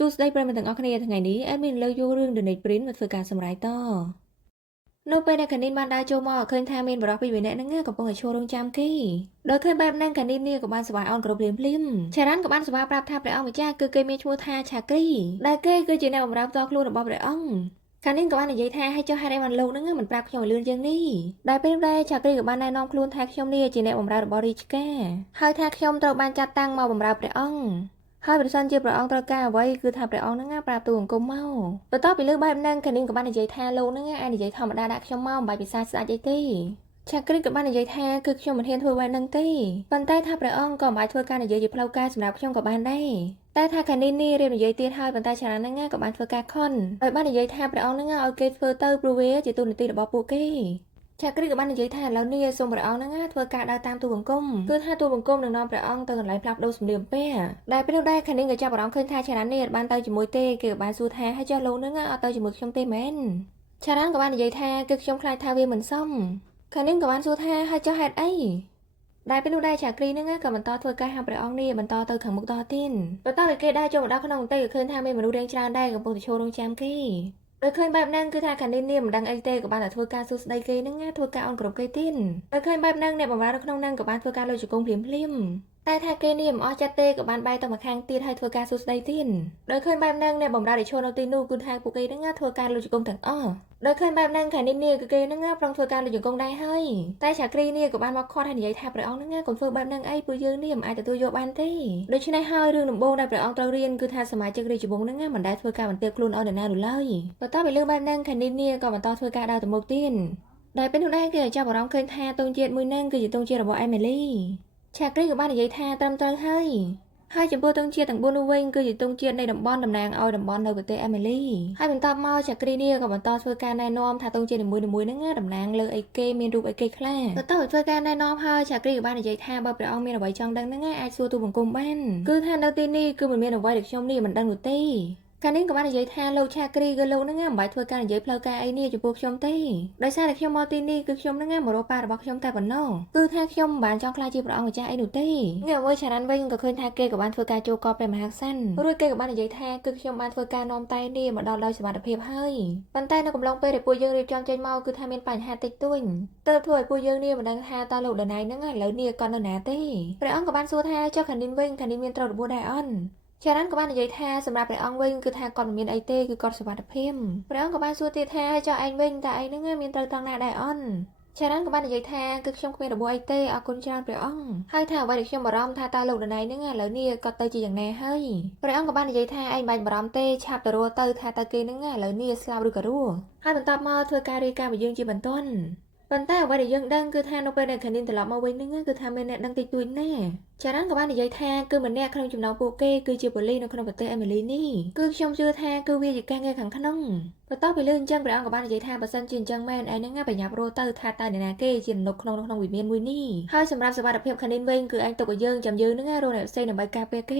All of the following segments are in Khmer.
សួស្តីប្រិយមិត្តទាំងអស់គ្នាថ្ងៃនេះអេមីនលើកយករឿង The Night Prince មកធ្វើការសម្ដែងតនៅពេលដែលកានីនបានដើរចូលមកឃើញថាមានបរិសុទ្ធពីរនាក់ហ្នឹងកំពុងតែឈររងចាំគេដោយឃើញបែបហ្នឹងកានីននេះក៏បានស្វាយអន់គ្រប់ភ្លាមឆារ៉ាន់ក៏បានស្វាយប្រាប់ថាព្រះអង្គម្ចាស់គឺគេមានឈ្មោះថាឆាគ្រីដែលគេគឺជាអ្នកបម្រើផ្ទាល់ខ្លួនរបស់ព្រះអង្គកានីនក៏បាននិយាយថាឲ្យចុះហេតុអីបានលោកហ្នឹងមិនប្រាប់ខ្ញុំឲ្យលឿនជាងនេះដែលពេលដែរឆាគ្រីក៏បានណែនាំខ្លួនថាខ្ញុំនេះជាអ្នកបម្រើរបស់រាជការហើយថាខ្ញុំត្រូវបានចាត់តាំងមកបម្រើព្រះអង្គហើយប្រសិនជាព្រះអង្គត្រូវការអ្វីគឺថាព្រះអង្គនឹងប្រាប់ទូអង្គមមកបន្ទាប់ពីលើបែបហ្នឹងកានីនក៏បាននិយាយថាលោកនឹងអាចនិយាយធម្មតាដាក់ខ្ញុំមកមិនបាច់ពិសាស្ដាច់អីទេឆាគ្រីក៏បាននិយាយថាគឺខ្ញុំមិនហ៊ានធ្វើបែបហ្នឹងទេប៉ុន្តែថាព្រះអង្គក៏មិនអាចធ្វើការនិយាយជាផ្លូវការសម្រាប់ខ្ញុំក៏បានដែរតែថាកានីននេះរៀបនិយាយទៀតហើយប៉ុន្តែឆារ៉ាន់ហ្នឹងក៏បានធ្វើការខុនហើយបាននិយាយថាព្រះអង្គហ្នឹងឲ្យគេធ្វើទៅព្រោះវាជាទូនាទីរបស់ពួកគេឆាគ្រីក៏បាននិយាយថាឥឡូវនេះសូមព្រះអង្គហ្នឹងធ្វើការដើរតាមទូបង្គំគឺថាទូបង្គំនឹងនាំព្រះអង្គទៅកន្លែងផ្លាស់ប្ដូរសម្លៀកបំពាក់ដែលពេលនោះដែរខាងនេះក៏ចាប់អារម្មណ៍ឃើញថាឆារ៉ាន់នេះបានទៅជាមួយទេគេក៏បានសួរថាហើយចុះលោកហ្នឹងអត់ទៅជាមួយខ្ញុំទេមែនឆារ៉ាន់ក៏បាននិយាយថាគឺខ្ញុំខ្លាចថាវាមិនសមខាងនេះក៏បានសួរថាហើយចុះហេតុអីដែលពេលនោះដែរឆាគ្រីហ្នឹងក៏បន្តធ្វើការហាមព្រះអង្គនេះបន្តទៅខាងមុខតទៀតបន្តឲ្យគេដែរចូលមកដល់ក្នុងបន្ទប់ក៏ឃើញថាមានមនុស្សរៀងច្រើនដែរកំពុងតែឈររងចាំគេដោយឃើញបែបហ្នឹងគឺថាកានីននេះមិនដឹងអីទេក៏បានតែធ្វើការសួស្ដីគេហ្នឹងធ្វើការអន់គ្រប់គេទៀតដោយឃើញបែបហ្នឹងអ្នកបម្រើនៅក្នុងហ្នឹងក៏បានធ្វើការលើកជង្គង់ភ្លាមតែថាគេនេះមិនអស់ចិត្តទេក៏បានបែរទៅមកខាងទៀតហើយធ្វើការសួស្ដីទៀតដោយឃើញបែបហ្នឹងអ្នកបម្រើដែលឈរនៅទីនោះគឺថាពួកគេហ្នឹងធ្វើការលើកជង្គង់ទាំងអស់ដោយឃើញបែបហ្នឹងកានីននេះគឺគេហ្នឹងប្រឹងធ្វើការលើកជង្គង់ដែរហើយតែឆាគ្រីនេះក៏បានមកខាត់ហើយនិយាយថាព្រះអង្គហ្នឹងកុំធ្វើបែបហ្នឹងអីពួកយើងនេះមិនអាចទទួលយកបានទេដូច្នេះហើយរឿងដំបូងដែលព្រះអង្គត្រូវរៀនគឺថាសមាជិករាជវង្សហ្នឹងមិនដែលធ្វើការបន្ទាបខ្លួនឲ្យនរណានោះឡើយបន្ទាប់ពីលើបែបហ្នឹងកានីននេះក៏បន្តធ្វើការដើរទៅមុខទៀតដែលពេលនោះដែរគេចាប់អារម្មណ៍ឃើញថាទង់ជាតិមួយហ្នឹងគឺជាទង់ជាតិរបស់អេមីលីឆាគ្រីក៏បាននិយាយថាត្រឹមត្រូវហើយចំពោះទង់ជាតិទាំង4នោះវិញគឺជាទង់ជាតិនៃតំបន់តំណាងឲ្យតំបន់នៅប្រទេសអេមីលីហើយបន្ទាប់មកឆាគ្រីនេះក៏បន្តធ្វើការណែនាំថាទង់ជាតិនីមួយៗហ្នឹងតំណាងលើអីគេមានរូបអីគេខ្លះបន្ទាប់ពីធ្វើការណែនាំហើយឆាគ្រីក៏បាននិយាយថាបើព្រះអង្គមានអ្វីចង់ដឹងហ្នឹងអាចសួរទូបង្គំបានគឺថានៅទីនេះគឺមិនមានអ្វីដែលខ្ញុំនេះមិនដឹងនោះទេកានីនក៏បាននិយាយថាលោកឆាគ្រីគឺលោកហ្នឹងមិនបាច់ធ្វើការនិយាយផ្លូវការអីនេះចំពោះខ្ញុំទេដោយសារតែខ្ញុំមកទីនេះគឺខ្ញុំហ្នឹងមករកប៉ារបស់ខ្ញុំតែប៉ុណ្ណោះគឺថាខ្ញុំមិនបានចង់ខ្លាចជាព្រះអង្គម្ចាស់អីនោះទេងាកមកឆារ៉ាន់វិញក៏ឃើញថាគេក៏បានធ្វើការចូលកប់ព្រះមហាក្សត្ររួចគេក៏បាននិយាយថាគឺខ្ញុំបានធ្វើការនាំតែនេះមកដល់ដោយសុវត្ថិភាពហើយប៉ុន្តែនៅកំឡុងពេលដែលពួកយើងរៀបចំចេញមកគឺថាមានបញ្ហាតិចតួចទើបធ្វើឲ្យពួកយើងនេះមិនដឹងថាតើលោកដណៃហ្នឹងឥឡូវនេះគាត់នៅណាទេព្រះអង្គក៏បានសួរថាចុះខានីនវិញខានីនមានត្រូវរបួសដែរអន់ឆារ៉ាន់ក៏បាននិយាយថាសម្រាប់ព្រះអង្គវិញគឺថាគាត់មិនមានអីទេគឺគាត់សុវត្ថិភាពព្រះអង្គក៏បានសួរទៀតថាចុះឯងវិញតើឯងនឹងមានត្រូវត្រង់ណាដែរអន់ឆារ៉ាន់ក៏បាននិយាយថាគឺខ្ញុំគ្មានរបួសអីទេអរគុណច្រើនព្រះអង្គហើយថាអ្វីដែលខ្ញុំបារម្ភថាតើលោកដណៃនឹងឥឡូវនេះគាត់ទៅជាយ៉ាងណាហើយព្រះអង្គក៏បាននិយាយថាឯងបាច់បារម្ភទេឆាប់ទៅរកទៅថាតើគេនឹងឥឡូវនេះស្លាប់ឬក៏រស់ហើយបន្ទាប់មកធ្វើការរាយការណ៍ឲ្យយើងជាបន្ទាន់ប៉ុន្តែអ្វីដែលយើងដឹងគឺថានៅពេលដែលខានីនត្រឡប់មកវិញនឹងគឺថាមានអ្នកដឹងតិចតួចណាស់ឆារ៉ាន់ក៏បាននិយាយថាគឺម្នាក់ក្នុងចំណោមពួកគេគឺជាប៉ូលីសនៅក្នុងប្រទេសអេមីលីនេះគឺខ្ញុំជឿថាគឺវាជាការងារខាងក្នុងបន្ទាប់ពីលើអញ្ចឹងព្រះអង្គក៏បាននិយាយថាបើសិនជាអញ្ចឹងមែនឯងនឹងប្រញាប់រកទៅថាតើអ្នកណាគេជានៅក្នុងវិមានមួយនេះហើយសម្រាប់សុវត្ថិភាពខានីនវិញគឺឯងទុកឲ្យយើងចាំយើងនឹងរកអ្នកផ្សេងដើម្បីការពារគេ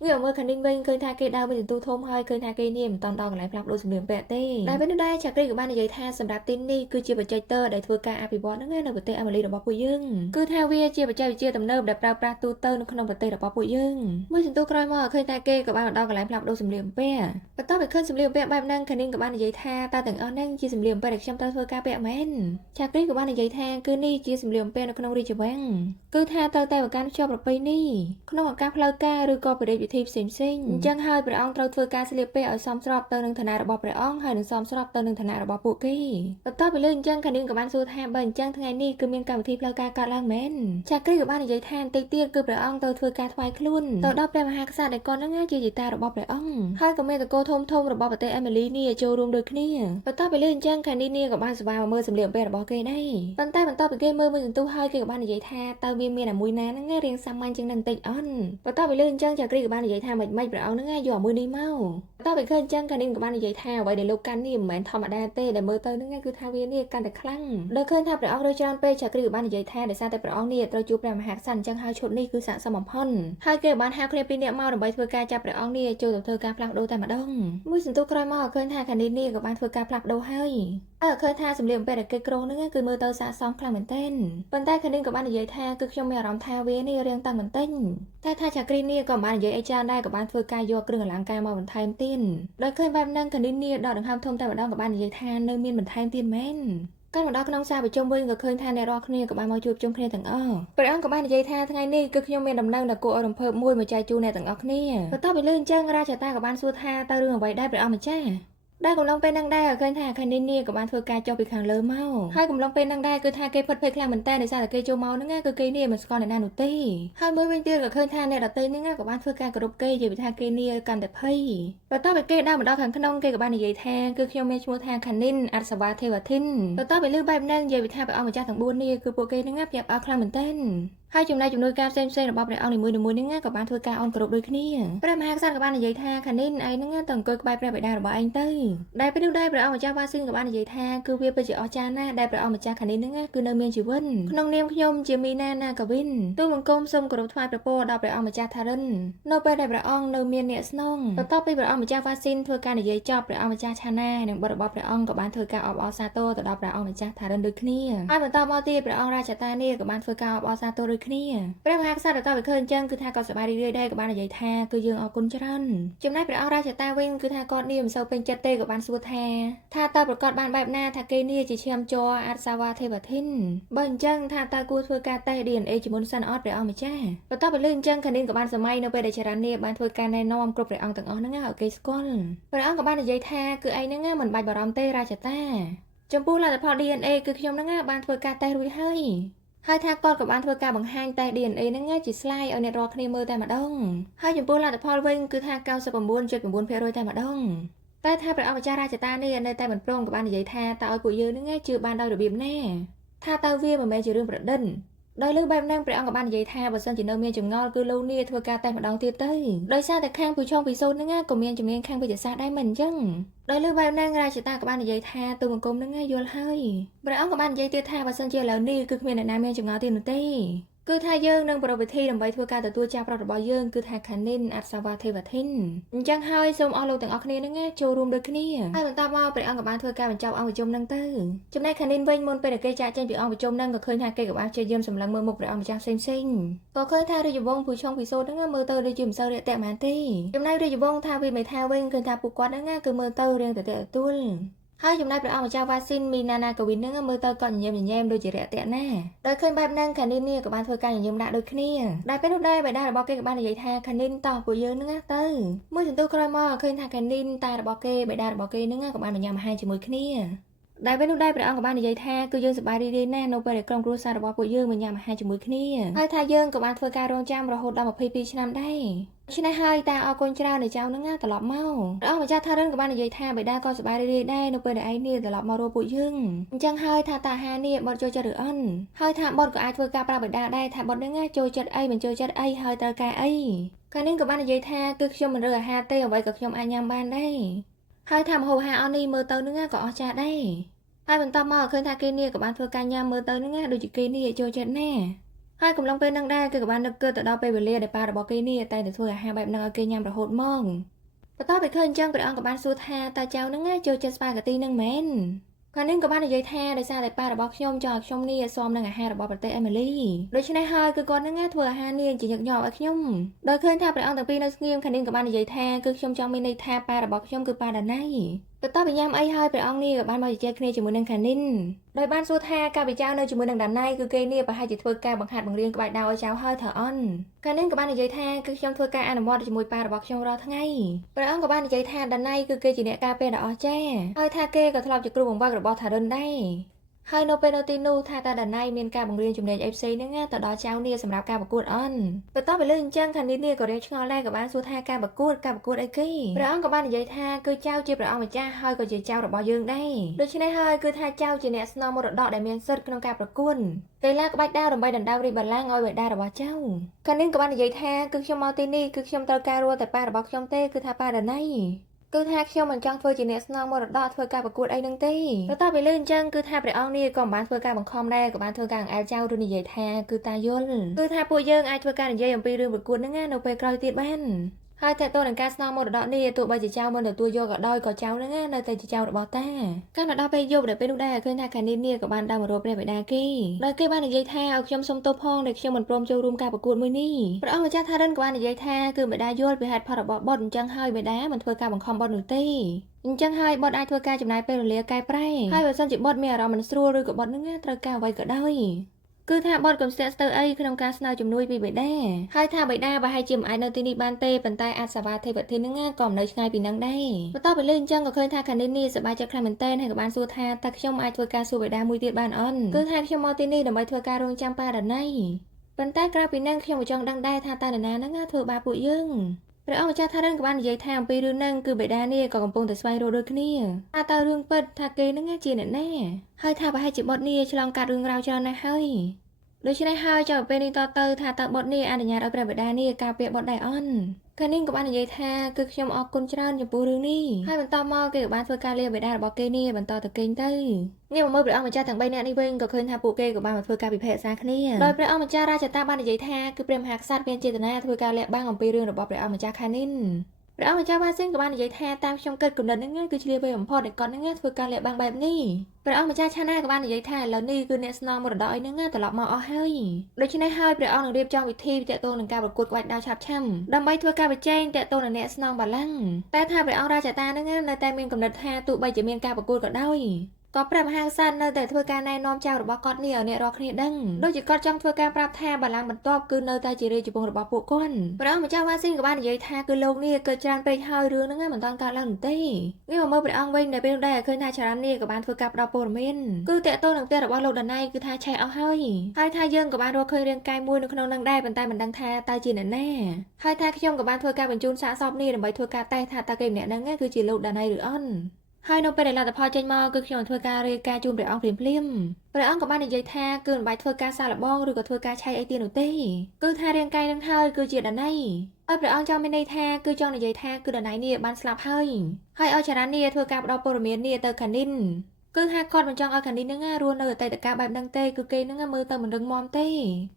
ងាកមើលខានីនវិញឃើញថាគេដើរវិញទូធំហើយឃើញថាគេនេះមិនតន់ដល់កន្លែងផ្លាស់ប្ដូរសម្លៀកបំពាក់ទេតែពេលនោះដែរឆាគ្រីក៏បាននិយាយថាសម្រាប់ទីនេះគឺជាបច្ចេកទេសដែលធ្វើការអភិវឌ្ឍនៅប្រទេសអេមីលីរបស់ពួកយើងគឺថាវាជាបច្ចេកវិទ្យាទំនើបដែលប្រើប្រាស់ទូទៅនៅក្នុងប្រទេសរបស់ពួកយើងមួយសន្ទុះក្រោយមកឃើញថាគេក៏បានដល់កន្លែងផ្លាស់ប្ដូរសម្លៀកបំពាក់បន្ទាប់ពីឃើញសម្លៀកបំពាក់បែបហ្នឹងខានីនក៏បាននិយាយថាតើទាំងអស់ហ្នឹងជាសម្លៀកបំពាក់ដែលខ្ញុំត្រូវធ្វើការពាក់មែនឆាគ្រីក៏បាននិយាយថាគឺនេះជាសម្លៀកបំពាក់នៅក្នុងរាជវាំងគឺថាត្រូវតែប្រកាន់ខ្ជាប់ប្រពៃណីក្នុងឱកាសផ្លូវការឬក៏ពិធីផ្សេងអញ្ចឹងហើយព្រះអង្គត្រូវធ្វើការស្លៀកពាក់ឲ្យសមស្របទៅនឹងឋានៈរបស់ព្រះអង្គហើយនឹងសមស្របទៅនឹងឋានៈរបស់ពួកគេបន្ទាប់ពីលើអញ្ចឹងខានីនក៏បានសួរថាបើអញ្ចឹងថ្ងៃនេះគឺមានកម្មវិធីផ្លូវការកើតឡើងមែនឆាគ្រីក៏បាននិយាយថាបន្តិចទៀតគឺព្រះអង្គទៅធ្វើការថ្វាយខ្លួនទៅដល់ព្រះមហាក្សត្រដែលគាត់នឹងជាជីតារបស់ព្រះអង្គហើយក៏មានតកូលធំរបស់ប្រទេសអេមីលីនេះចូលរួមដូចគ្នាបន្ទាប់ពីលើអញ្ចឹងខានីននេះក៏បានស្វែងមើលសម្លៀកបំពាក់របស់គេដែរប៉ុន្តែបន្ទាប់ពីគេមើលមួយសន្ទុះហើយគេក៏បាននិយាយថាតើវាមានអាមួយណាហ្នឹងរៀងសាមញ្ញជាងនឹងបន្តិចអន់បន្ទាប់ពីលើអញ្ចឹងឆាគ្រីក៏បាននិយាយថាមិនព្រះអង្គហ្នឹងយកអាមួយនេះមកបន្ទាប់ពីឃើញអញ្ចឹងខានីនក៏បាននិយាយថាអ្វីដែលលោកកាន់នេះមិនមែនធម្មតាទេដែលមើលទៅហ្នឹងគឺថាវានេះកាន់តែខ្លាំងដល់ឃើញថាព្រះអង្គរើសច្រើនពេកឆាគ្រីក៏បាននិយាយថាដោយសារតែព្រះអង្គនេះត្រូវជួបព្រះមហាក្សត្រអញ្ចឹងហើយឈុតនេះគឺស័ក្តិសមបំផុតហើយគេបានហៅគ្នាពីរនាក់មកដើម្បីធ្វើការចាប់ព្រះអង្គនេះចូលទៅធ្វើការផ្លាស់ប្ដូរតែម្ដងមួយសន្ទុះក្រោយមកឃើញថាខានីននេះក៏បានធ្វើការផ្លាស់ប្ដូរហើយ ឃើញថាសម្លៀកបំពាក់ដែលគេគ្រោងហ្នឹងគឺមើលទៅស័ក្តិសមខ្លាំងមែនទែនប៉ុន្តែខាងនេះក៏បាននិយាយថាគឺខ្ញុំមានអារម្មណ៍ថាវានេះរៀងតឹងបន្តិចតែថាចាគ្រីនេះក៏បាននិយាយអីច្រើនដែរក៏បានធ្វើការយកគ្រឿងអលង្ការមកបន្ថែមទៀតដោយឃើញបែបហ្នឹងខាងនេះដកដង្ហើមធំតែម្ដងក៏បាននិយាយថានៅមានបន្ថែមទៀតមែនកាលមកដល់ក្នុងសាលប្រជុំវិញក៏ឃើញថាអ្នករាល់គ្នាក៏បានមកជួបជុំគ្នាទាំងអស់ព្រះអង្គក៏បាននិយាយថាថ្ងៃនេះគឺខ្ញុំមានដំណឹងដ៏គួរឲ្យរំភើបមួយមកចែកជូនអ្នកទាំងអស់គ្នាបន្ទាប់ពីលឺអញ្ចឹងរាជតាក៏បានសួរថាតើរឿងអ្វីដែរព្រះអង្គម្ចាស់ដែលកំឡុងពេលហ្នឹងដែរឃើញថាខាងនេះក៏បានធ្វើការចុះពីខាងលើមកហើយកំឡុងពេលហ្នឹងដែរគឺថាគេផិតភ័យខ្លាំងមែនតើដោយសារតែគេចូលមកហ្នឹងគឺគេនេះមិនស្គាល់អ្នកណានោះទេហើយមួយវិញទៀតក៏ឃើញថាអ្នកដទៃហ្នឹងក៏បានធ្វើការគោរពគេនិយាយថាគេនេះកាន់តែភ័យបន្ទាប់ពីគេដើរមកដល់ខាងក្នុងគេក៏បាននិយាយថាគឺខ្ញុំមានឈ្មោះថាខានិនអសវ៉ាទេវធីនបន្ទាប់ពីលឺបែបហ្នឹងនិយាយថាព្រះអង្គម្ចាស់ទាំង4នេះគឺពួកគេហ្នឹងភ្ញាក់ផ្អើលខ្លាំងមែនតើហើយចំណែកជំនួយការផ្សេងៗរបស់ព្រះអង្គនីមួយៗហ្នឹងក៏បានធ្វើការអន់គោរពដូចគ្នាព្រះមហាក្សត្រក៏បាននិយាយថាខានិនឯងហ្នឹងទៅអង្គុយក្បែរព្រះបិតារបស់ឯងទៅដែលពេលនោះដែរព្រះអង្គម្ចាស់វ៉ាស៊ីនក៏បាននិយាយថាគឺវាពិតជាអស្ចារ្យណាស់ដែលព្រះអង្គម្ចាស់ខានិនហ្នឹងគឺនៅមានជីវិតក្នុងនាមខ្ញុំជាមីណាណាកាវិនទូលបង្គំសូមគោរពថ្វាយព្រះពរដល់ព្រះអង្គម្ចាស់ថារិននៅពេលដែលព្រះអង្គនៅមានអ្នកស្នងបន្ទាប់ពីព្រះអង្គម្ចាស់វ៉ាស៊ីនធ្វើការនិយាយចប់ព្រះអង្គម្ចាស់ឆាណានិងបុត្ររបស់ព្រះអង្គក៏បានធ្វើការអបអរសាទរទៅដល់ព្រះអង្គម្ចាស់ថារិនដូចគ្នាហើយបន្តមកទៀតព្រះអង្គរាជតានេះក៏បានធ្វើការអបអរសាទរដូចគ្នាព្រះមហាក្សត្របន្តទៅឃើញអញ្ចឹងគឺថាគាត់សប្បាយរីករាយដែរក៏បាននិយាយថាគឺយើងអរគុណច្រើនចំណែកព្រះអង្គរាជតាវិញគឺថាគាត់នេះមិនសូវពេញចិត្តទេក៏បានសួរថាតើប្រកាសបានបែបណាថាគេនេះជាឈាមជ័រអសាវ៉ាទេវធីនបើអញ្ចឹងថាតើគួរធ្វើការតេស្ត DNA ជាមុនសិនអត់ព្រះអង្គម្ចាស់បន្ទាប់ពីលឺអញ្ចឹងខាងនេះក៏បានសម័យនៅពេលដែលចរណីបានធ្វើការណែនាំគ្រប់ព្រះអង្គទាំងអស់ហ្នឹងឲ្យគេស្គាល់ព្រះអង្គក៏បាននិយាយថាគឺឯងហ្នឹងមិនបាច់បារម្ភទេរាជតាចំពោះលទ្ធផល DNA គឺខ្ញុំហ្នឹងបានធ្វើការតេស្តរួចហើយថាគាត់ក៏បានធ្វើការបង្ហាញតែ DNA ហ្នឹងជា slide ឲ្យអ្នករាល់គ្នាមើលតែម្ដងហើយចំពោះលទ្ធផលវិញគឺថា 99.9% តែម្ដងតែថាព្រះអង្គម្ចាស់រាជតានេះនៅតែមិនព្រមក៏បាននិយាយថាតើឲ្យពួកយើងហ្នឹងជឿបានដោយរបៀបណាថាតើវាមិនមែនជារឿងប្រឌិនដោយលើបែបហ្នឹងព្រះអង្គក៏បាននិយាយថាបើសិនជានៅមានចម្ងល់គឺលោកនេះធ្វើការតែម្ដងទៀតទៅដោយសារតែខាងពូឆុងពីសូនហ្នឹងក៏មានជំនាញខាងវិទ្យាសាស្ត្រដែរមិនអញ្ចឹងដោយលើបែបហ្នឹងរាជតាក៏បាននិយាយថាទូលបង្គំហ្នឹងយល់ហើយព្រះអង្គក៏បាននិយាយទៀតថាបើសិនជាឥឡូវនេះគឺគ្មានអ្នកណាមានចម្ងល់ទៀតនោះទេគឺថាយើងនឹងប្រពៃពិធីដើម្បីធ្វើការទទួលចាស់ប្រុសរបស់យើងគឺថាខានិនអសាវ៉ាទេវធីនអញ្ចឹងហើយសូមអស់លោកទាំងអស់គ្នានឹងចូលរួមដូចគ្នាហើយបន្តមកព្រះអង្គក៏បានធ្វើការបញ្ចប់អង្គប្រជុំនឹងទៅចំណែកខានិនវិញមុនពេលដែលគេចាកចេញពីអង្គប្រជុំនឹងក៏ឃើញថាគេក៏បានព្យាយាមសម្លឹងមើលមុខព្រះអង្គម្ចាស់ផ្សេងៗក៏ឃើញថារាជវង្សភូឆុងពីសូតនឹងមើលទៅដូចជាមិនសូវរាក់ទាក់ប៉ុន្មានទេចំណែករាជវង្សថាវិមេថាវិញឃើញថាពួកគាត់នឹងគឺមើលទៅរៀងតែទទួលហើយចំណែកព្រះអង្គម្ចាស់វ៉ាស៊ីនមីណាណាកាវិននឹងមើលទៅក៏ញញឹមដូចជារាក់ទាក់ណាដោយឃើញបែបហ្នឹងខានិននេះក៏បានធ្វើការញញឹមដាក់ដូចគ្នាដែលពេលនោះដែរបេតារបស់គេក៏បាននិយាយថាខានិនតោះពួកយើងនឹងទៅមួយសន្ទុះក្រោយមកឃើញថាខានិនតែរបស់គេបេតារបស់គេនឹងក៏បានញ៉ាំអាហារជាមួយគ្នាដែលពេលនោះដែរព្រះអង្គក៏បាននិយាយថាគឺយើងសប្បាយរីករាយណាស់នៅពេលដែលក្រុមគ្រួសាររបស់ពួកយើងញ៉ាំអាហារជាមួយគ្នាហើយថាយើងក៏បានធ្វើការរងចាំរហូតដល់22ឆ្នាំដែរដូច្នេះហើយតាអរគុណច្រើនដែលចៅនឹងត្រឡប់មកព្រះអង្គម្ចាស់ថារិនក៏បាននិយាយថាបេតាក៏សប្បាយរីករាយដែរនៅពេលដែលឯងនេះត្រឡប់មករកពួកយើងអញ្ចឹងហើយថាតាអាហារនេះបត់ចូលចិត្តឬអន់ហើយថាបត់ក៏អាចធ្វើការប្រាប់បេតាដែរថាបត់នឹងចូលចិត្តអីមិនចូលចិត្តអីហើយត្រូវការអីកាលនេះក៏បាននិយាយថាគឺខ្ញុំមិនរើអាហារទេអ្វីក៏ខ្ញុំអាចញ៉ាំបានដែរហើយថាម្ហូបអាហារអស់នេះមើលទៅនឹងក៏អស្ចារ្យដែរហើយបន្តមកឃើញថាគេនេះក៏បានធ្វើការញ៉ាំមើលទៅនឹងដូចជាគេនេះចូលចិត្តណាស់ហើយកំឡុងពេលហ្នឹងដែរគឺក៏បាននឹកគិតទៅដល់ពេលវេលាដែលប៉ារបស់គេនេះតែធ្វើអាហារបែបហ្នឹងឲ្យគេញ៉ាំរហូតមកបន្ទាប់ពីឃើញអញ្ចឹងព្រះអង្គក៏បានសួរថាតើចៅហ្នឹងចូលចិត្តស្ប៉ាហ្គាទីហ្នឹងមែនខាងនេះក៏បាននិយាយថាដោយសារតែប៉ារបស់ខ្ញុំចង់ឲ្យខ្ញុំនេះស៊ាំនឹងអាហាររបស់ប្រទេសអេមីលីដូច្នេះហើយគឺគាត់ហ្នឹងធ្វើអាហារនេះជាញឹកញាប់ឲ្យខ្ញុំដោយឃើញថាព្រះអង្គទាំងពីរនៅស្ងៀមខាងនេះក៏បាននិយាយថាគឺខ្ញុំចង់មានន័យថាប៉ារបស់ខ្ញុំគឺប៉ាដាណៃបន្ទាប់ពីញ៉ាំអីហើយព្រះអង្គនេះក៏បានមកជជែកគ្នាជាមួយនឹងខានិនដោយបានសួរថាការពិចារនៅជាមួយនឹងដាណៃគឺគេនេះប្រហែលជាធ្វើការបង្ហាត់បង្រៀនក្បាច់ដៅឲ្យចៅហើយថាអន់ខានិនក៏បាននិយាយថាគឺខ្ញុំធ្វើការអនុវត្តជាមួយប៉ារបស់ខ្ញុំរាល់ថ្ងៃព្រះអង្គក៏បាននិយាយថាដាណៃគឺគេជាអ្នកការពារដ៏អស្ចារ្យហើយថាគេក៏ធ្លាប់ជាគ្រូបង្វឹករបស់ថារិនដែរហើយនៅពេលនៅទីនោះថាតាដាណៃមានការបង្រៀនជំនាញអីផ្សេងហ្នឹងទៅដល់ចៅនេះសម្រាប់ការប្រកួតអន់បន្ទាប់ពីលើអញ្ចឹងខាងនេះក៏រៀនឆ្ងល់ដែរក៏បានសួរថាការប្រកួតអីគេព្រះអង្គក៏បាននិយាយថាគឺចៅជាព្រះអង្គម្ចាស់ហើយក៏ជាចៅរបស់យើងដែរដូច្នេះហើយគឺថាចៅជាអ្នកស្នងមរតកដែលមានសិទ្ធិក្នុងការប្រកួតកីឡាក្បាច់ដៅដើម្បីដណ្ដើមរាជបល្ល័ង្កឲ្យបិតារបស់ចៅខាងនេះក៏បាននិយាយថាគឺខ្ញុំមកទីនេះគឺខ្ញុំត្រូវការរួចតែប៉ារបស់ខ្ញុំទេគឺថាប៉ាដាណៃគឺថាខ្ញុំមិនចង់ធ្វើជាអ្នកស្នងមរតកធ្វើការប្រកួតអីនឹងទេបន្ទាប់ពីលើអញ្ចឹងគឺថាព្រះអង្គនេះក៏មិនបានធ្វើការបង្ខំដែរក៏បានធ្វើការអង្អែលចៅឬនិយាយថាគឺតាយល់គឺថាពួកយើងអាចធ្វើការនិយាយអំពីរឿងប្រកួតហ្នឹងនៅពេលក្រោយទៀតបាន ហើយតើតើនឹងការស្នងមរតកនេះទោះបីជាចៅមិនទទួលយកក៏ដោយក៏ចៅនឹងនៅតែជាចៅរបស់តាកាលដល់ពេលយប់ដែលពេលនោះដែរឃើញថាខានីនីក៏បានដើរមករកព្រះបិតាគេដោយគេបាននិយាយថាឲ្យខ្ញុំសុំទោសផងដែលខ្ញុំមិនព្រមចូលរួមការប្រកួតមួយនេះព្រះអង្គម្ចាស់ថារិនក៏បាននិយាយថាគឺបិតាយល់ពីហេតុផលរបស់បុត្រអញ្ចឹងហើយបិតាមិនធ្វើការបង្ខំបុត្រនោះទេអញ្ចឹងហើយបុត្រអាចធ្វើការចំណាយពេលវេលាកែប្រែហើយបើសិនជាបុត្រមានអារម្មណ៍មិនស្រួលឬក៏បុត្រនឹងត្រូវការអ្វីក៏ដោយគឺថាបុត្រកំស្ទាក់ស្ទើរអីក្នុងការស្នើជំនួយពីបិតាហើយថាបិតាប្រហែលជាមិនអាចនៅទីនេះបានទេប៉ុន្តែអាចសាវ៉ាទេវធាននឹងក៏មិននៅឆ្ងាយពីនឹងដែរបន្ទាប់ពីលើអញ្ចឹងក៏ឃើញថាខានីនីសប្បាយចិត្តខ្លាំងមែនទែនហើយក៏បានសួរថាតើខ្ញុំអាចធ្វើការសួរបិតាមួយទៀតបានអត់គឺថាខ្ញុំមកទីនេះដើម្បីធ្វើការរងចាំបារណីប៉ុន្តែក្រៅពីនឹងខ្ញុំក៏ចង់ដឹងដែរថាតើនរណានឹងធ្វើបាបពួកយើងព្រះអង្គម្ចាស់ថារិនក៏បាននិយាយថាអំពីរឿងហ្នឹងគឺបិតានេះក៏កំពុងតែស្វែងរកដូចគ្នាថាតើរឿងពិតថាគេនឹងជាអ្នកណាហើយថាប្រហែលជាបុត្រនេះឆ្លងកាត់រឿងរ៉ាវច្រើនណាស់ហើយដូច្នេះហើយចាំពេលនេះតទៅថាតើបុត្រនេះអនុញ្ញាតឲ្យព្រះបិតានេះការពារបុត្រដែរអន់កាលនេះក៏បាននិយាយថាគឺខ្ញុំអរគុណច្រើនចំពោះរឿងនេះហើយបន្តមកគេក៏បានធ្វើការលាបិតារបស់គេនេះបន្តទៅគេងទៅងាកមកមើលព្រះអង្គម្ចាស់ទាំង3នាក់នេះវិញក៏ឃើញថាពួកគេក៏បានមកធ្វើការពិភាក្សាគ្នាដោយព្រះអង្គម្ចាស់រាជតាបាននិយាយថាគឺព្រះមហាក្សត្រមានចេតនាធ្វើការលាក់បាំងអំពីរឿងរបស់ព្រះអង្គម្ចាស់ខានីនព្រះអង្គម្ចាស់វ៉ាស៊ីនក៏បាននិយាយថាតាមខ្ញុំគិតគំនិតហ្នឹងគឺឆ្លៀវវៃបំផុតដែលគាត់ហ្នឹងធ្វើការលាក់បាំងបែបនេះព្រះអង្គម្ចាស់ឆាណាក៏បាននិយាយថាឥឡូវនេះគឺអ្នកស្នងមរតកអីហ្នឹងត្រឡប់មកអស់ហើយដូច្នេះហើយព្រះអង្គនឹងរៀបចំវិធីទាក់ទងនឹងការប្រកួតក្បាច់ដៅឆាប់ឆាំដើម្បីធ្វើការប្រជែងទាក់ទងនឹងអ្នកស្នងបល្ល័ង្កតែថាព្រះអង្គរាជតាហ្នឹងនៅតែមានកំណត់ថាទោះបីជាមានការប្រកួតក៏ដោយក៏ព្រះមហាក្សត្រនៅតែធ្វើការណែនាំចៅរបស់គាត់នេះឲ្យអ្នករាល់គ្នាដឹងដូចជាគាត់ចង់ធ្វើការប្រាប់ថាបល្ល័ង្កបន្ទាប់គឺនៅតែជារាជវង្សរបស់ពួកគាត់ព្រះអង្គម្ចាស់វ៉ាស៊ីនក៏បាននិយាយថាគឺលោកនេះកើតច្រើនពេកហើយរឿងហ្នឹងមិនតាន់កើតឡើងនោះទេងាកមកមើលព្រះអង្គវិញដែលពេលនោះដែរឃើញថាចរន្តនេះក៏បានធ្វើការផ្ដល់ព័ត៌មានគឺតាក់ទងនឹងផ្ទះរបស់លោកដាណៃគឺថាឆេះអស់ហើយថាយើងក៏បានរកឃើញរាងកាយមួយនៅក្នុងនឹងដែរប៉ុន្តែមិនដឹងថាតើជាអ្នកណាហើយថាខ្ញុំក៏បានធ្វើការបញ្ជូនសាកសពនេះដើម្បីធ្វើការតេស្តថាតើគេម្នាក់ហ្នឹងគឺជាលោកដាណៃឬអន់ហើយនៅពេលដែលលទ្ធផលចេញមកគឺខ្ញុំធ្វើការរាយការណ៍ជូនព្រះអង្គភ្លាមៗព្រះអង្គក៏បាននិយាយថាគឺមិនបាច់ធ្វើការសាកល្បងឬក៏ធ្វើការឆែកអីទៀតនោះទេគឺថារាងកាយនឹងហើយគឺជាដាណៃហើយព្រះអង្គចង់មានន័យថាគឺចង់និយាយថាគឺដាណៃនេះបានស្លាប់ហើយឲ្យចរន្តនេះធ្វើការផ្ដល់ព័ត៌មាននេះទៅខានីនគឺថាគាត់មិនចង់ឲ្យខានីននឹងរស់នៅអតីតកាលបែបហ្នឹងទេគឺគេនឹងមើលទៅមិនរឹងមាំទេ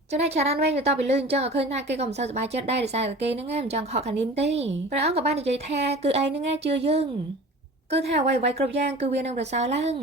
ចំណែកចរន្តវិញបន្ទាប់ពីលឺអញ្ចឹងក៏ឃើញថាគេក៏មិនសូវសប្បាយចិត្តដែរដោយសារតែគេនឹងមិនចង់ខកខានីនទេព្រះអង្គក៏បាននិយាយថាគឺឯងនឹងជឿយើងគឺថាអ្វីៗគ្រប់យ៉ាងគឺវានឹងប្រសើរឡើ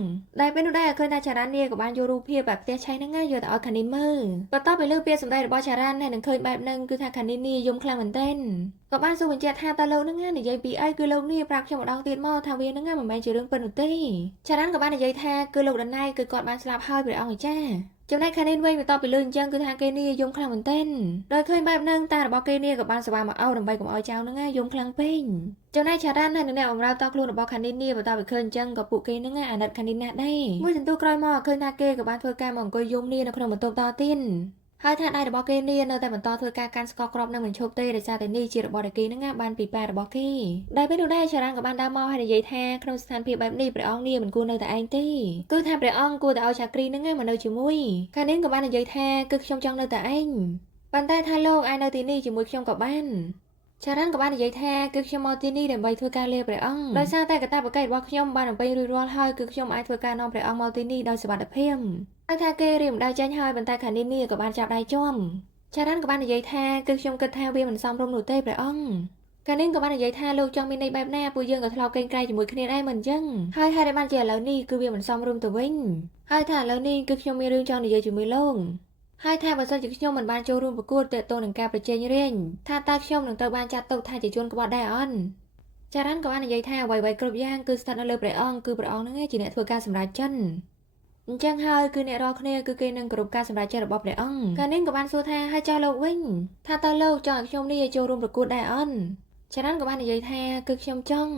ងដែលពេលនោះដែរឃើញថាចរន្តនេះក៏បានយករូបភាពបែបផ្ទះឆៃហ្នឹងយកទៅឲ្យខានីនមើលបន្ទាប់ពីលើពាក្យសម្ដីរបស់ចរន្តហើយនឹងឃើញបែបហ្នឹងគឺថាខានីននេះយំខ្លាំងមែនទែនក៏បានសួរបញ្ជាក់ថាតើលោកហ្នឹងនិយាយពីអីគឺលោកនេះប្រាប់ខ្ញុំម្ដងទៀតមកថាវាហ្នឹងមិនមែនជារឿងពិតនោះទេចរន្តក៏បាននិយាយថាគឺលោកដាណៃគឺគាត់បានស្លាប់ហើយព្រះអង្គអាចារ្យចំណែកខានីនវិញបន្ទាប់ពីលឺអញ្ចឹងគឺថាគេនេះយំខ្លាំងមែនទែនដោយឃើញបែបហ្នឹងតារបស់គេនេះក៏បានស្វាមកអោដើម្បីកុំឲ្យចៅហ្នឹងយំខ្លាំងពេកចំណែកចរន្តហើយនៅអ្នកបម្រើតខ្លួនរបស់ខានីននេះបន្ទាប់ពីឃើញអញ្ចឹងក៏ពួកគេហ្នឹងអាណិតខានីនណាស់ដែរមួយសន្ទុះក្រោយមកឃើញថាគេក៏បានធ្វើការមកអង្គុយយំនេះនៅក្នុងបន្ទប់តទៀតហើយថាដៃរបស់គេនេះនៅតែបន្តធ្វើការកាន់ស្កគ្រាប់នឹងមិនឈប់ទេដោយសារតែនេះជារបស់ដែលគេនឹងបានពីប៉ារបស់គេដែលពេលនោះដែរចរន្តក៏បានដើរមកហើយនិយាយថាក្នុងស្ថានភាពបែបនេះព្រះអង្គនេះមិនគួរនៅតែឯងទេគឺថាព្រះអង្គគួរតែឲ្យចក្រីនឹងមកនៅជាមួយខានីនក៏បាននិយាយថាគឺខ្ញុំចង់នៅតែឯងប៉ុន្តែថាលោកអាចនៅទីនេះជាមួយខ្ញុំក៏បានចរន្តក៏បាននិយាយថាគឺខ្ញុំមកទីនេះដើម្បីធ្វើការលាព្រះអង្គដោយសារតែកាតព្វកិច្ចរបស់ខ្ញុំបានបំពេញរួចរាល់ហើយគឺខ្ញុំអាចធ្វើការនាំព្រះអង្គមកទីនេះដោយសុវត្ថិភាពហើយថាគេរៀបដៃចាញ់ហើយប៉ុន្តែខានីននេះក៏បានចាប់ដៃជាប់ចរន្តក៏បាននិយាយថាគឺខ្ញុំគិតថាវាមិនសមរម្យនោះទេព្រះអង្គខានីនក៏បាននិយាយថាលោកចង់មានន័យបែបណាពួកយើងក៏ធ្លាប់កេងក្រែងជាមួយគ្នាដែរមិនអញ្ចឹងហើយហេតុតែបានជាឥឡូវនេះគឺវាមិនសមរម្យទៅវិញហើយថាឥឡូវនេះគឺខ្ញុំមានរឿងចង់និយាយជាមួយលោកហើយថាបើសិនជាខ្ញុំមិនបានចូលរួមប្រកួតទាក់ទងនឹងការប្រជែងរៀងថាតើខ្ញុំនឹងត្រូវបានចាត់ទុកថាជាជនក្បត់ដែរអត់ចរន្តក៏បាននិយាយថាអ្វីៗគ្រប់យ៉ាងគឺស្ថិតនៅលើព្រះអង្គគឺព្រះអង្គនឹងជាអ្នកធ្វើការសម្រេចចិត្តអញ្ចឹងហើយគឺអ្នករាល់គ្នាគឺគេនឹងគោរពការសម្រេចចិត្តរបស់ព្រះអង្គកាលនេះក៏បានសួរថាហើយចាស់លោកវិញថាតើលោកចង់ឲ្យខ្ញុំនេះចូលរួមប្រកួតដែរអត់ចរន្តក៏បាននិយាយថាគឺខ្ញុំចង់